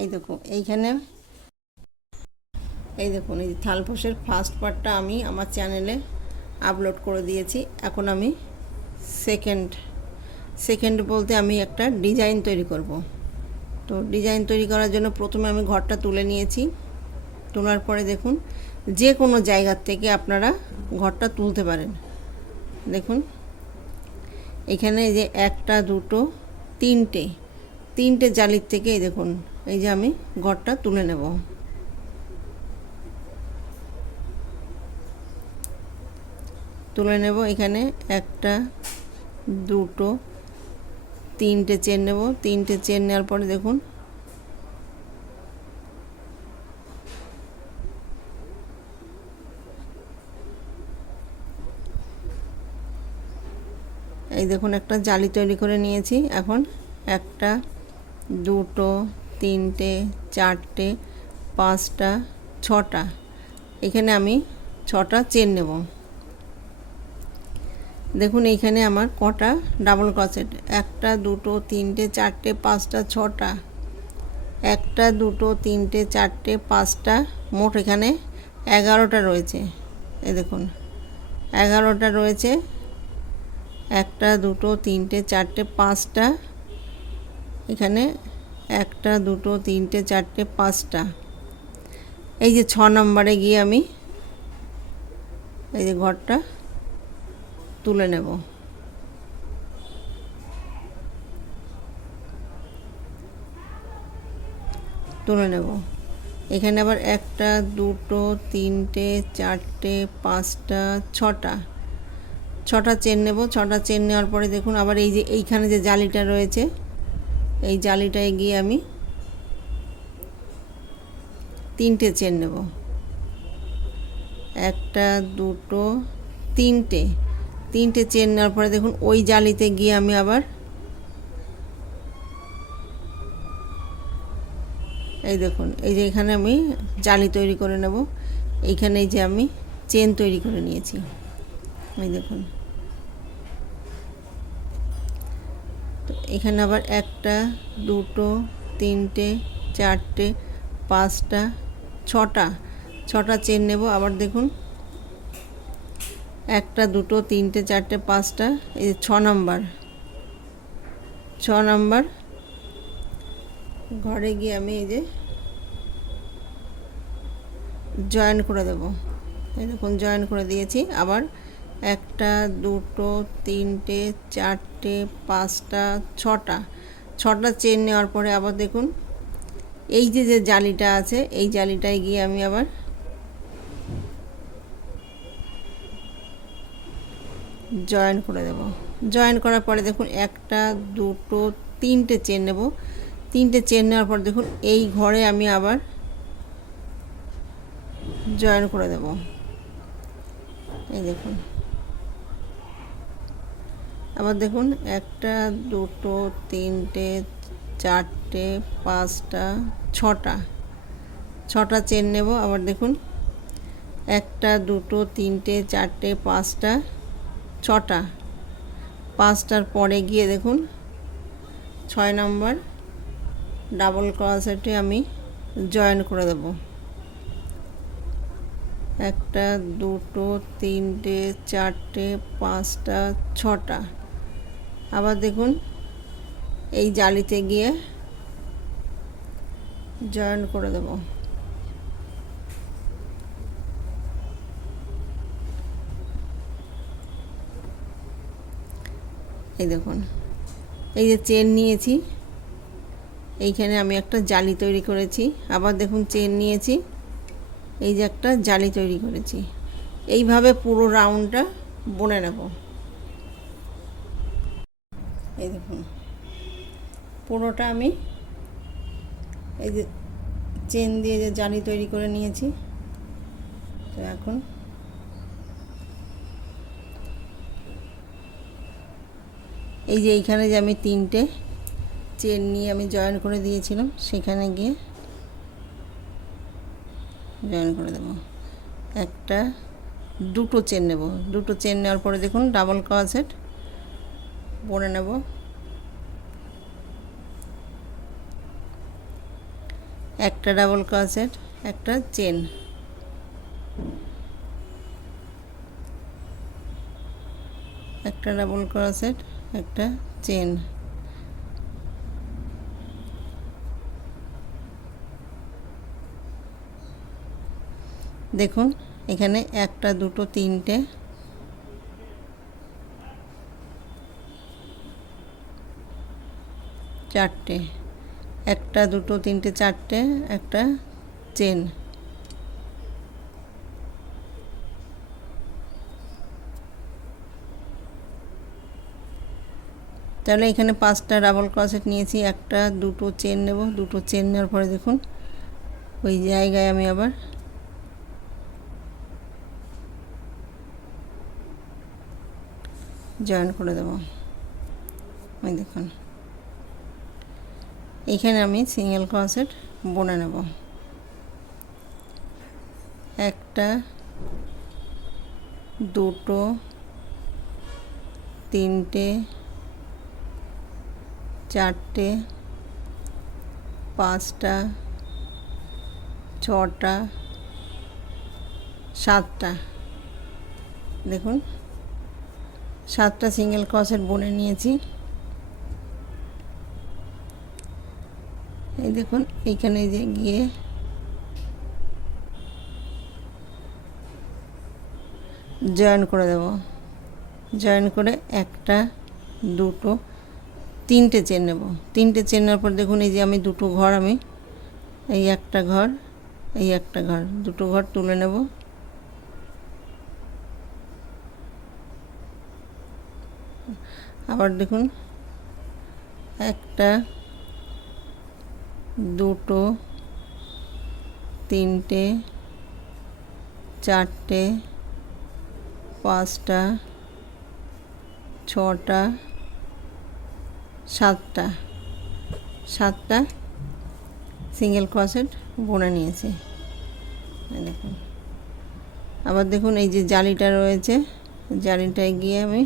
এই দেখুন এইখানে এই দেখুন এই থালপোষের ফার্স্ট পার্টটা আমি আমার চ্যানেলে আপলোড করে দিয়েছি। এখন আমি সেকেন্ড বলতে আমি একটা ডিজাইন তৈরি করব। তো ডিজাইন তৈরি করার জন্য প্রথমে আমি ঘরটা তুলে নিয়েছি। তোলার পরে দেখুন যে কোনো জায়গার থেকে আপনারা ঘরটা তুলতে পারেন। দেখুন এখানে এই যে একটা দুটো তিনটে জালির থেকে এই দেখুন এই যে আমি ঘরটা তুলে নেব। এখানে একটা দুটো তিনটে চেন নেব। তিনটে চেন নেওয়ার পরে দেখুন এই দেখুন একটা জালি তৈরি করে নিয়েছি। এখন একটা দুটো তিনটে চারটে পাঁচটা ছটা, এখানে আমি ছটা চেন নেব। দেখুন এইখানে আমার কটা ডাবল ক্রোশেট, একটা দুটো তিনটে চারটে পাঁচটা ছটা, একটা দুটো তিনটে চারটে পাঁচটা, মোট এখানে 11টা রয়েছে। এই দেখুন 11টা রয়েছে। একটা দুটো তিনটে চারটে পাঁচটা, এখানে একটা দুটো তিনটে চারটে পাঁচটা। এই যে 6 নম্বরে গিয়ে আমি এই যে ঘরটা তুলে নেব। এখানে আবার একটা দুটো তিনটে চারটে পাঁচটা ছটা চেন নেব। ছটা চেন নেওয়ার পরে দেখুন আবার এই যে এইখানে যে জালিটা রয়েছে এই জালিটায় গিয়ে আমি তিনটে চেন নেব। একটা দুটো তিনটে চেন নেওয়ার পরে দেখুন ওই জালিতে গিয়ে আমি আবার এই দেখুন এই যে এখানে আমি জালি তৈরি করে নেব। এইখানে যে আমি চেন তৈরি করে নিয়েছি, এই দেখুন। তো এখানে আবার একটা দুটো তিনটে চারটে পাঁচটা ছটা চেন নেব। আবার দেখুন একটা দুটো তিনটে চারটে পাঁচটা, এই 6 নাম্বার ঘরে গিয়ে আমি এই যে জয়েন করে দেব। এই দেখুন জয়েন করে দিয়েছি। আবার একটা দুটো তিনটে চারটে পাঁচটা ছটা চেন নেওয়ার পরে আবার দেখুন এই যে জালিটা আছে এই জালিটায় গিয়ে আমি আবার জয়েন করে দেব। জয়েন করার পরে দেখুন একটা দুটো তিনটে চেন নেব। তিনটে চেন নেওয়ার পর দেখুন এই ঘরে আমি আবার জয়েন করে দেব। এই দেখুন আবার দেখুন একটা দুটো তিনটে চারটে পাঁচটা ছটা চেন নেব। আবার দেখুন একটা দুটো তিনটে চারটে পাঁচটা পাঁচটার পরে গিয়ে দেখুন 6 নম্বর ডাবল ক্রোশেটে আমি জয়েন করে দেব। একটা দুটো তিনটে চারটে পাঁচটা ছটা, আবার দেখুন এই জালিতে গিয়ে জয়েন করে দেব। এই দেখুন এই যে চেন নিয়েছি, এইখানে আমি একটা জালি তৈরি করেছি। আবার দেখুন চেন নিয়েছি, এই যে একটা জালি তৈরি করেছি। এইভাবে পুরো রাউন্ডটা বুনে নেব। এই দেখুন পুরোটা আমি এই যে চেন দিয়ে যে জালি তৈরি করে নিয়েছি। তো এখন এই যে এইখানে যে আমি তিনটে চেন নিয়ে আমি জয়েন করে দিয়েছিলাম সেখানে গিয়ে জয়েন করে দেব। একটা দুটো চেন নেব। দুটো চেন নেওয়ার পরে দেখুন ডাবল ক্রোশেট বুনে নেব। একটা ডাবল ক্রোশেট, একটা চেন, একটা ডাবল ক্রোশেট, একটা চেন, দেখুন এখানে একটা দুটো তিনটে চারটে, একটা দুটো তিনটে চারটে, একটা চেন, তাহলে এখানে পাঁচটা ডাবল ক্রোশেট নিয়েছি, একটা দুটো চেন নেব, দুটো চেন নেওয়ার পরে দেখুন ওই জায়গায় আমি আবার জয়েন করে দেব। ওই দেখুন এইখানে আমি সিঙ্গেল ক্রোশেট বুনে নেব, একটা দুটো তিনটে চারটে পাঁচটা ছটা সাতটা, দেখুন সাতটা সিঙ্গেল ক্রোশেট বুনে নিয়েছি। এই দেখুন এইখানে যে গিয়ে জয়েন করে দেব, জয়েন করে একটা দুটো তিনটে চেন নেব, তিনটে চেন নেওয়ার পর দেখুন এই যে আমি দুটো ঘর, আমি এই একটা ঘর এই একটা ঘর, দুটো ঘর তুলে নেব, আবার দেখুন একটা দুটো তিনটে চারটে পাঁচটা ছটা সাতটা, সাতটা সিঙ্গেল ক্রোশেট বুনে নিয়েছি। দেখুন আবার দেখুন এই যে জালিটা রয়েছে, জালিটায় গিয়ে আমি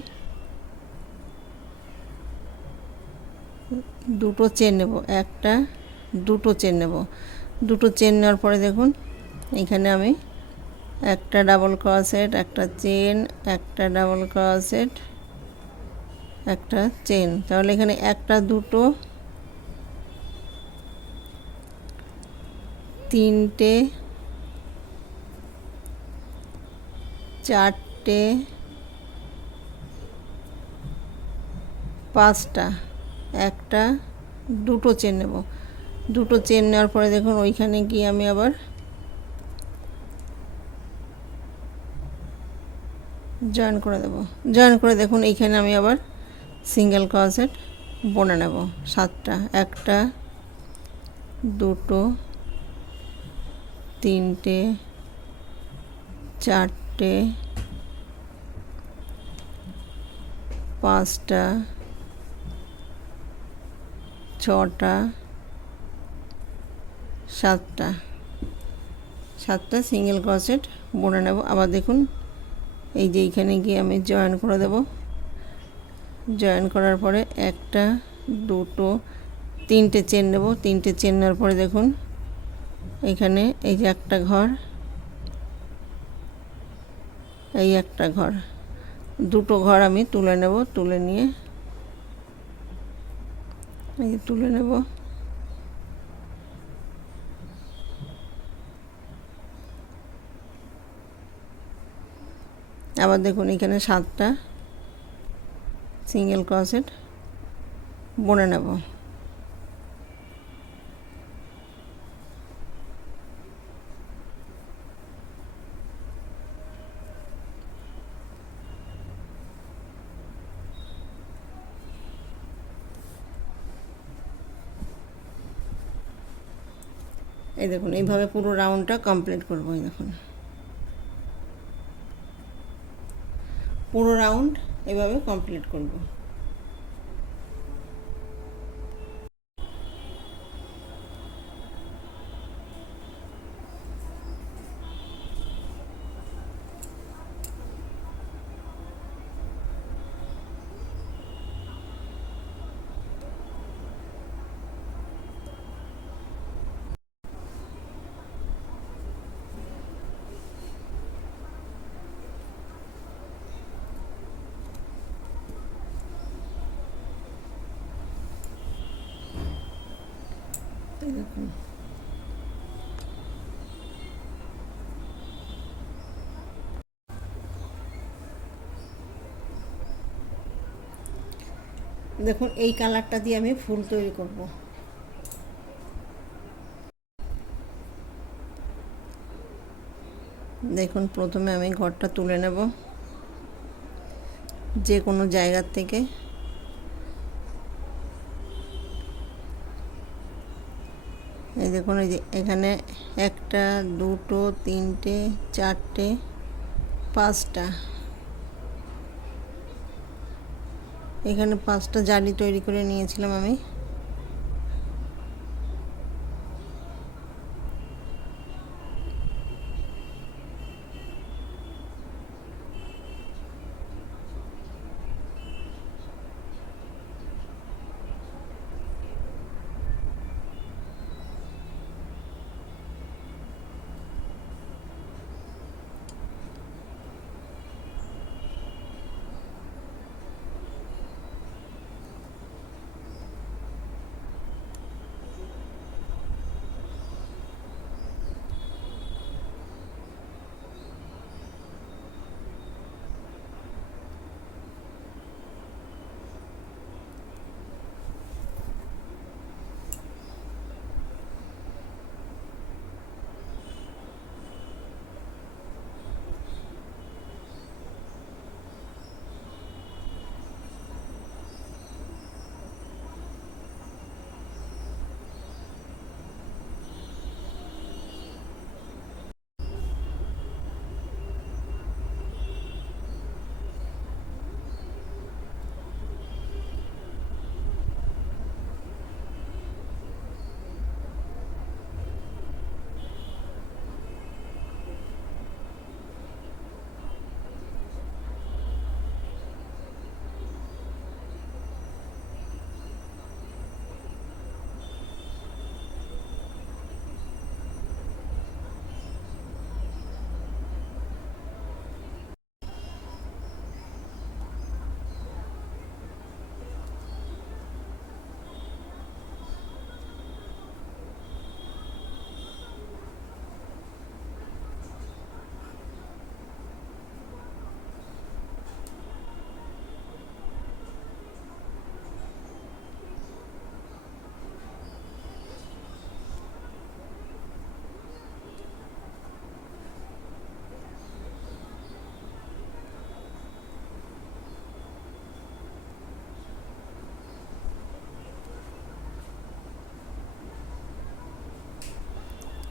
দুটো চেন নেব, একটা দুটো চেন নেব, দুটো চেন নেওয়ার পরে দেখুন এখানে আমি একটা ডাবল ক্রোশেট, একটা চেন, একটা ডাবল ক্রোশেট, একটা চেন, তাহলে এখানে একটা দুটো তিনটে চারটে পাঁচটা, একটা দুটো চেন নেব, দুটো চেন নেওয়ার পরে দেখুন ওইখানে গিয়ে আমি আবার জয়েন করে দেব, জয়েন করে দেখুন এইখানে আমি আবার সিঙ্গেল ক্রোশেট বুনে নেব সাতটা, একটা দুটো তিনটে চারটে পাঁচটা ছটা সাতটা, সাতটা সিঙ্গেল ক্রোশেট বুনে নেব। আবার দেখুন এই যে এইখানে গিয়ে আমি জয়েন করে দেব, জয়েন করার পরে একটা দুটো তিনটে চেন নেব, তিনটে চেন নেওয়ার পরে দেখুন এখানে এই যে একটা ঘর এই একটা ঘর, দুটো ঘর আমি তুলে নেব, তুলে নিয়ে এই তুলে নেব, আবার দেখুন এখানে সাতটা সিঙ্গেল ক্রোশেট বুনে নেব। এই দেখুন এইভাবে পুরো রাউন্ডটা কমপ্লিট করব। এই দেখুন পুরো রাউন্ড এভাবে কমপ্লিট করব। এই দেখুন দেখুন এই কালারটা দিয়ে আমি ফুল তৈরি করব। দেখুন প্রথমে আমি ঘরটা তুলে নেব যে কোনো জায়গার থেকে। এই দেখুন এই যে এখানে একটা দুটো তিনটে চারটে পাঁচটা, এখানে পাঁচটা জালি তৈরি করে নিয়েছিলাম আমি।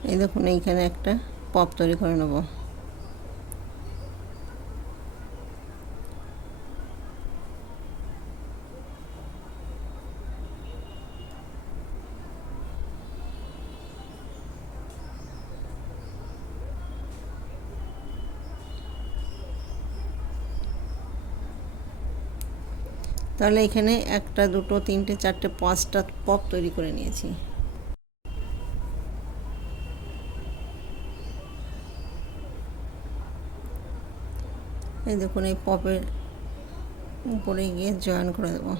এই দেখুন এইখানে একটা পপ তৈরি করে নেব। তাহলে এখানে একটা দুটো তিনটে চারটে পাঁচটা পপ তৈরি করে নিয়েছি। এই দেখুন এই পপের উপরে গিয়ে জয়েন করে দেবো।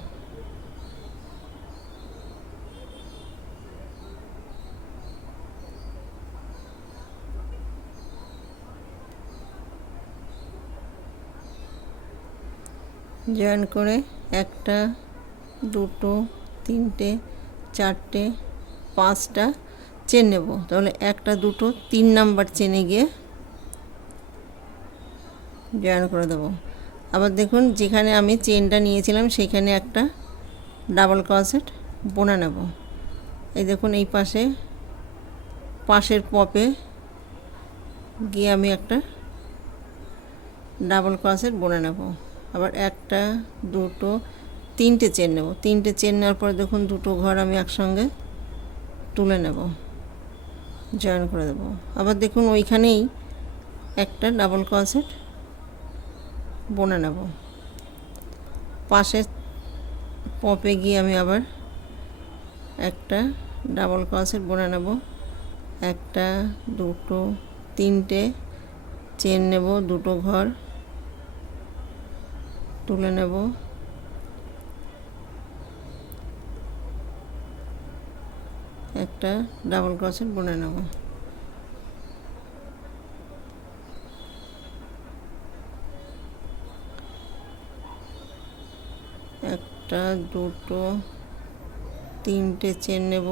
জয়েন করে একটা দুটো তিনটে চারটে পাঁচটা চেন নেব। তাহলে একটা দুটো তিন নাম্বার চেনে গিয়ে জয়েন করে দেবো। আবার দেখুন যেখানে আমি চেনটা নিয়েছিলাম সেখানে একটা ডাবল ক্রোশেট বুনে নেব। এই দেখুন এই পাশের পপে গিয়ে আমি একটা ডাবল ক্রোশেট বুনে নেব। আবার একটা দুটো তিনটে চেন নেব। তিনটে চেন নেওয়ার পরে দেখুন দুটো ঘর আমি একসঙ্গে তুলে নেব, জয়েন করে দেব। আবার দেখুন ওইখানেই একটা ডাবল ক্রোশেট বুনে নেব। পাশের পপে গিয়ে আমি আবার একটা ডাবল ক্রোশেট বুনে নেব। একটা দুটো তিনটে চেন নেব, দুটো ঘর তুলে নেব। একটা ডাবল ক্রোশেট বুনে নেব। একটা, দুটো, তিনটে চেন নেব।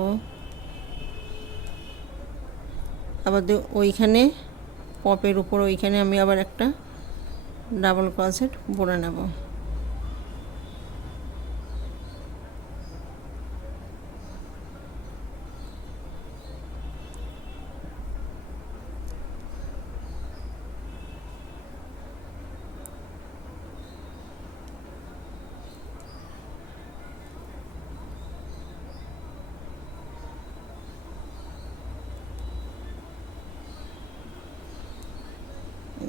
আবার ওইখানে পপের উপর ওইখানে আমি আবার একটা ডাবল ক্রোশেট বুনে নেব।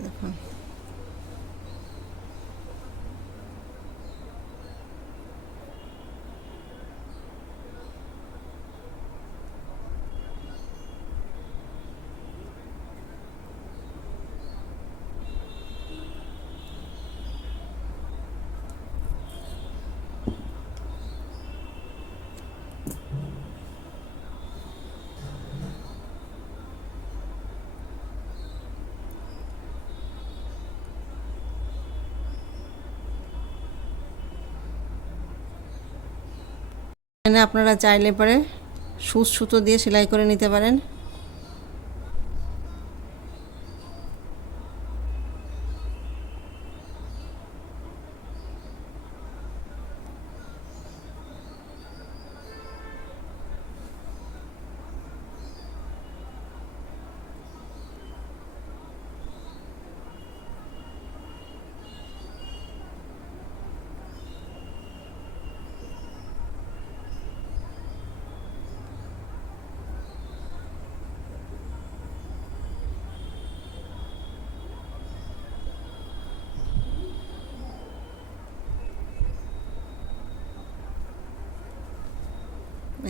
দেখুন এখানে আপনারা চাইলে পরে সুচ সুতো দিয়ে সেলাই করে নিতে পারেন।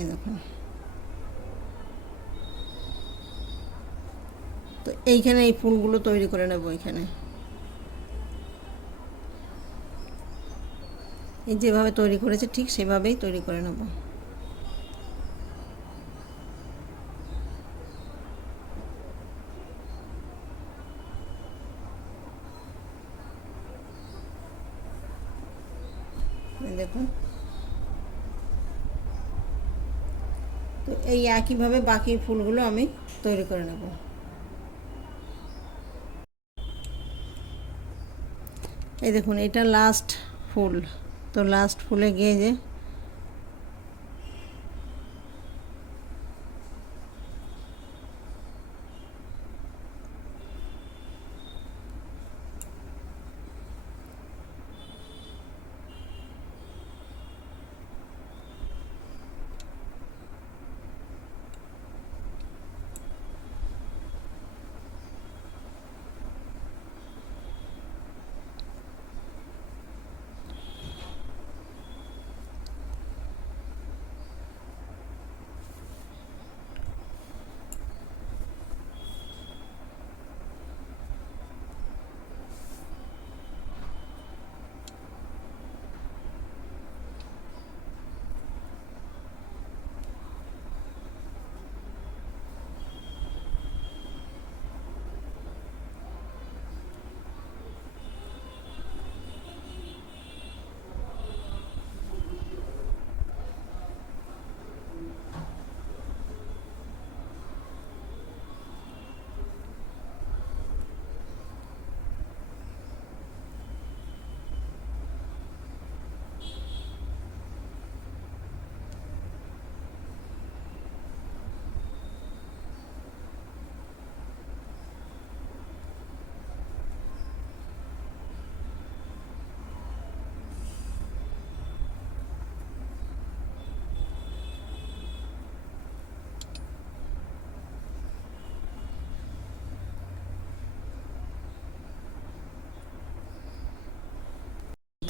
এই দেখুন, তো এইখানে এই ফুলগুলো তৈরি করে নেব। এখানে এই যেভাবে তৈরি করেছে ঠিক সেভাবেই তৈরি করে নেব। দেখুন, তো এই একইভাবে বাকি ফুলগুলো আমি তৈরি করে নেব। এই দেখুন, এটা লাস্ট ফুল। তো লাস্ট ফুলে গিয়ে যে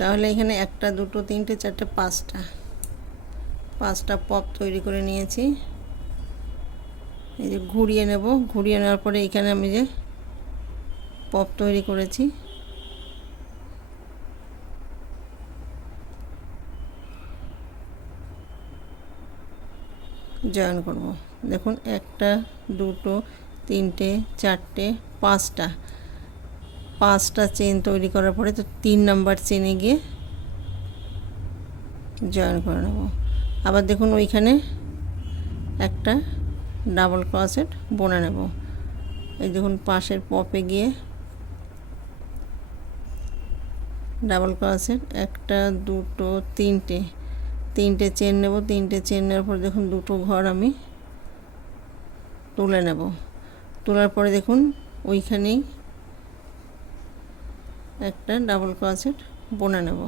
তাহলে এখানে একটা, দুটো, তিনটে, চারটে, পাঁচটা পপ তৈরি করে নিয়েছি। এই যে ঘুরিয়ে নেব, ঘুরিয়ে নেওয়ার পরে এখানে আমি যে পপ তৈরি করেছি জয়েন করব। দেখুন একটা, দুটো, তিনটে, চারটে, পাঁচটা চেন তৈরি করার পরে তো 3 নাম্বার চেনে গিয়ে জয়েন করে নেব। আবার দেখুন ওইখানে একটা ডাবল ক্রোশেট বুনে নেব। এই দেখুন পাশের পপে গিয়ে ডাবল ক্রোশেট, একটা, দুটো, তিনটে চেন নেব। তিনটে চেন নেওয়ার পর দেখুন দুটো ঘর আমি তুলে নেব। তোলার পরে দেখুন ওইখানেই একটা ডাবল ক্রোশেট বুনে নেব।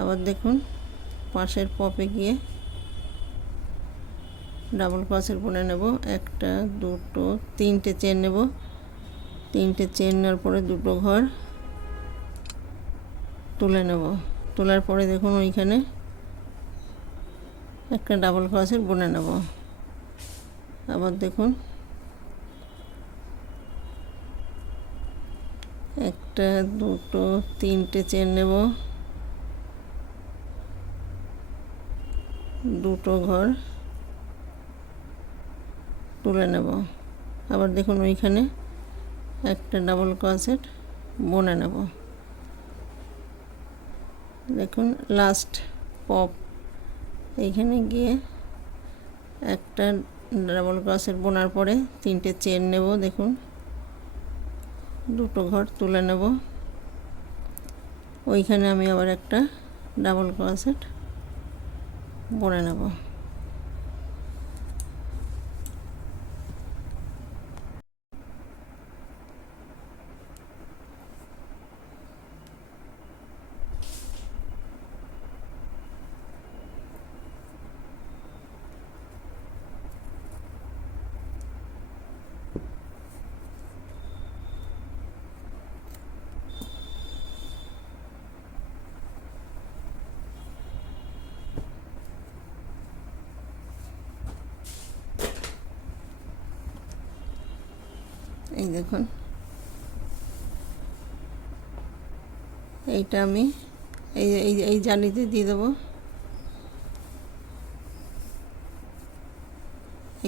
আবার দেখুন পাশের পপে গিয়ে ডাবল ক্রোশেট বুনে নেব। একটা, দুটো, তিনটে চেন নেব। তিনটে চেন নেওয়ার পরে দুটো ঘর তুলে নেব। তোলার পরে দেখুন ওইখানে একটা ডাবল ক্রোশেট বুনে নেব। আবার দেখুন একটা, দুটো, তিনটে চেন নেব। দুটো ঘর তুলে নেব। আবার দেখুন ওইখানে একটা ডাবল ক্রোশেট বুনে নেব। দেখুন লাস্ট পপ, এইখানে গিয়ে একটা ডাবল ক্রোশেট বোনার পরে তিনটে চেন নেব। দেখুন দুটো ঘর তুলে নেব। ওইখানে আমি আবার একটা ডাবল ক্রোশেট বুনে নেব। এই দেখুন এইটা আমি এই এই এই জালিতে দিয়ে দেবো।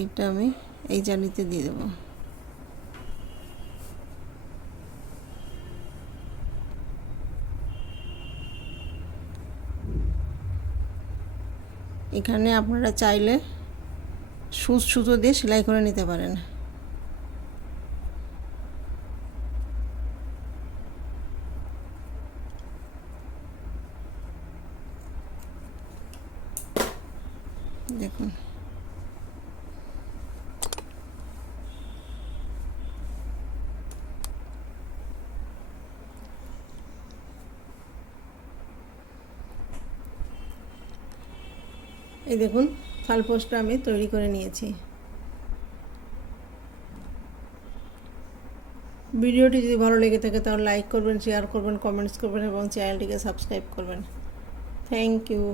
এইটা আমি এই জালিতে দিয়ে দেবো। এখানে আপনারা চাইলে সুচ সুতো দিয়ে সেলাই করে নিতে পারেন। দেখুন এই দেখুন ফালপোসটা আমি তৈরি করে নিয়েছি। ভিডিওটি যদি ভালো লেগে থাকে তাহলে লাইক করবেন, শেয়ার করবেন, কমেন্টস করবেন এবং চ্যানেলটিকে সাবস্ক্রাইব করবেন। Thank you.